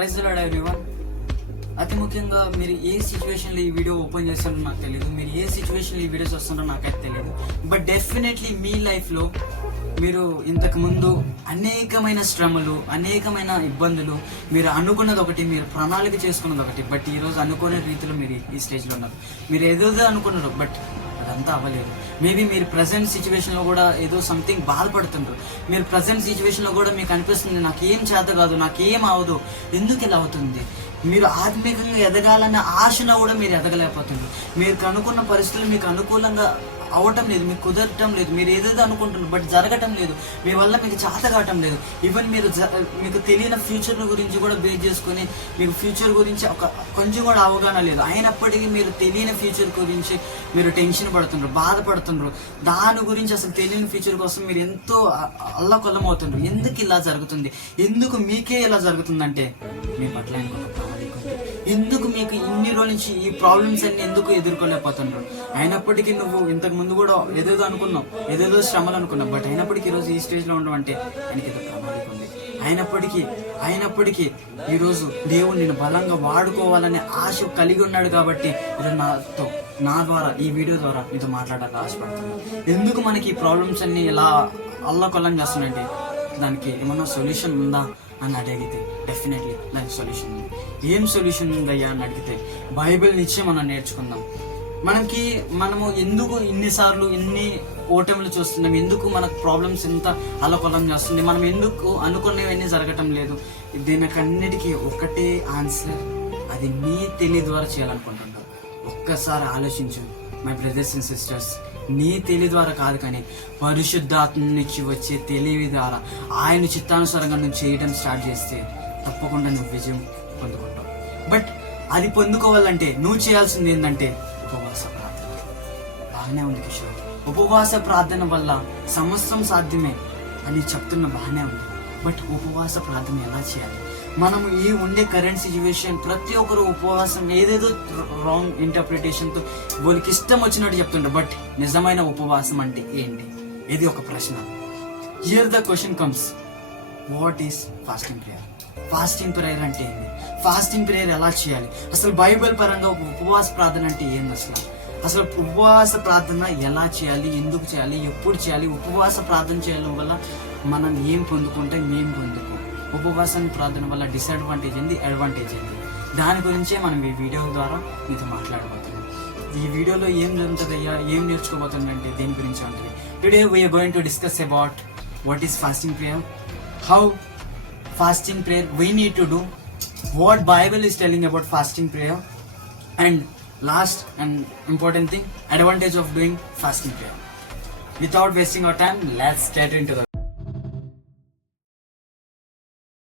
Praise lord everyone. అతి ముఖ్యంగా మీరు ఏ సిచ్యువేషన్లో ఈ వీడియో ఓపెన్ చేస్తారో నాకు తెలియదు, మీరు ఏ సిచ్యువేషన్లో ఈ వీడియోస్ వస్తున్నారో నాకైతే తెలియదు. బట్ డెఫినెట్లీ మీ లైఫ్లో మీరు ఇంతకు ముందు అనేకమైన శ్రమలు, అనేకమైన ఇబ్బందులు, మీరు అనుకున్నది ఒకటి, మీరు ప్రణాళిక చేసుకున్నది ఒకటి, బట్ ఈరోజు అనుకునే రీతిలో మీరు ఈ స్టేజ్లో ఉన్నారు. మీరు ఏదో అనుకున్నారు, బట్ అదంతా అవ్వలేదు. మేబీ మీరు ప్రజెంట్ సిచ్యువేషన్లో కూడా ఏదో సంథింగ్ బాధపడుతుంటారు. మీరు ప్రజెంట్ సిచ్యువేషన్లో కూడా మీకు అనిపిస్తుంది, నాకు ఏం చేత కాదు, నాకు ఏం అవ్వదు, ఎందుకు ఇలా అవుతుంది. మీరు ఆత్మీయంగా ఎదగాలన్న ఆశను కూడా మీరు ఎదగలేకపోతున్నారు. మీరు అనుకున్న పరిస్థితులు మీకు అనుకూలంగా అవటం లేదు, మీకు కుదరటం లేదు. మీరు ఏదేదో అనుకుంటున్నారు, బట్ జరగటం లేదు. మీ వల్ల మీకు చేత కావటం లేదు. ఈవెన్ మీకు తెలియని ఫ్యూచర్ గురించి కూడా బేస్ చేసుకొని మీకు ఫ్యూచర్ గురించి కొంచెం కూడా అవగాహన లేదు. అయినప్పటికీ మీరు తెలియని ఫ్యూచర్ గురించి మీరు టెన్షన్ పడుతున్నారు, బాధపడుతున్నారు. దాని గురించి అసలు తెలియని ఫ్యూచర్ కోసం మీరు ఎంతో అల్లకొల్లం అవుతున్నారు. ఎందుకు ఇలా జరుగుతుంది, ఎందుకు మీకే ఇలా జరుగుతుందంటే మీ పట్ల ఎందుకు మీకు ఇన్ని రోజుల నుంచి ఈ ప్రాబ్లమ్స్ అన్ని ఎందుకు ఎదుర్కోలేకపోతున్నారు. అయినప్పటికీ నువ్వు ఇంతకు ముందు కూడా ఏదేదో అనుకున్నావు, ఏదేదో శ్రమలు అనుకున్నావు, బట్ అయినప్పటికీ ఈరోజు ఈ స్టేజ్లో ఉండడం అంటే ఆయనకి ఏదో ప్రణాళిక ఉంది. అయినప్పటికీ ఈరోజు దేవుడు నేను బలంగా వాడుకోవాలనే ఆశ కలిగి ఉన్నాడు. కాబట్టి ఈరోజు నా ద్వారా ఈ వీడియో ద్వారా మీతో మాట్లాడాలని ఆశపడుతున్నాను. ఎందుకు మనకి ఈ ప్రాబ్లమ్స్ అన్ని ఇలా అల్లకొల్లం చేస్తున్నాయంటే దానికి ఏమన్నా సొల్యూషన్ ఉందా అని అడిగితే డెఫినెట్లీ దానికి సొల్యూషన్ ఉంది. ఏం సొల్యూషన్ ఉందయ్యా అని అడిగితే బైబిల్ నుంచే మనం నేర్చుకుందాం. మనము ఎందుకు ఇన్నిసార్లు ఇన్ని ఓటములు చూస్తున్నాం, ఎందుకు మనకు ప్రాబ్లమ్స్ ఎంత అల్లకొల్లం చేస్తుంది, మనం ఎందుకు అనుకునేవన్నీ జరగటం లేదు. దీనికన్నిటికీ ఒకటే ఆన్సర్, అది నీ తెలివి ద్వారా చేయాలనుకుంటున్నావు. ఒక్కసారి ఆలోచించు మై బ్రదర్స్ అండ్ సిస్టర్స్. నీ తెలివి ద్వారా కాదు, కానీ పరిశుద్ధాత్మ నుంచి వచ్చే తెలివి ద్వారా ఆయన చిత్తానుసారంగా నువ్వు చేయడం స్టార్ట్ చేస్తే తప్పకుండా నువ్వు విజయం పొందుకుంటావు. బట్ అది పొందుకోవాలంటే నువ్వు చేయాల్సింది ఏంటంటే ఉపవాస ప్రార్థన. బాగానే ఉంది కిషోర్, ఉపవాస ప్రార్థన వల్ల సమస్తం సాధ్యమే అని చెప్తున్న బాగానే ఉంది. బట్ ఉపవాస ప్రార్థన ఎలా చేయాలి? మనం ఈ ఉండే కరెంట్ సిచ్యువేషన్ ప్రతి ఒక్కరు ఉపవాసం ఏదేదో రాంగ్ ఇంటర్ప్రిటేషన్తో వాళ్ళకి ఇష్టం వచ్చినట్టు చెప్తుంటారు. బట్ నిజమైన ఉపవాసం అంటే ఏంటి? ఇది ఒక ప్రశ్న. Here the question comes, what is fasting prayer? Fasting prayer అంటే ఏంటి? ఫాస్టింగ్ ప్రేయర్ ఎలా చేయాలి? అసలు బైబిల్ పరంగా ఉపవాస ప్రార్థన అంటే ఏంది? అసలు ఉపవాస ప్రార్థన ఎలా చేయాలి, ఎందుకు చేయాలి, ఎప్పుడు చేయాలి? ఉపవాస ప్రార్థన చేయడం వల్ల మనం ఏం పొందుకుంటే మేము పొందుకో, ఉపవాసం ప్రార్థన వల్ల డిసడ్వాంటేజ్ ఏంది, అడ్వాంటేజ్ ఏంది, దాని గురించే మనం ఈ వీడియో ద్వారా మీతో మాట్లాడబోతున్నాం. ఈ వీడియోలో ఏం జరుగుతుందయ్యా, ఏం నేర్చుకోబోతుందంటే దీని గురించి ఉంటుంది. Today we are going to discuss about what is fasting prayer, how fasting prayer we need to do, what Bible is telling about fasting prayer, and last and important thing, advantage of doing fasting prayer. Without wasting our time, let's get into the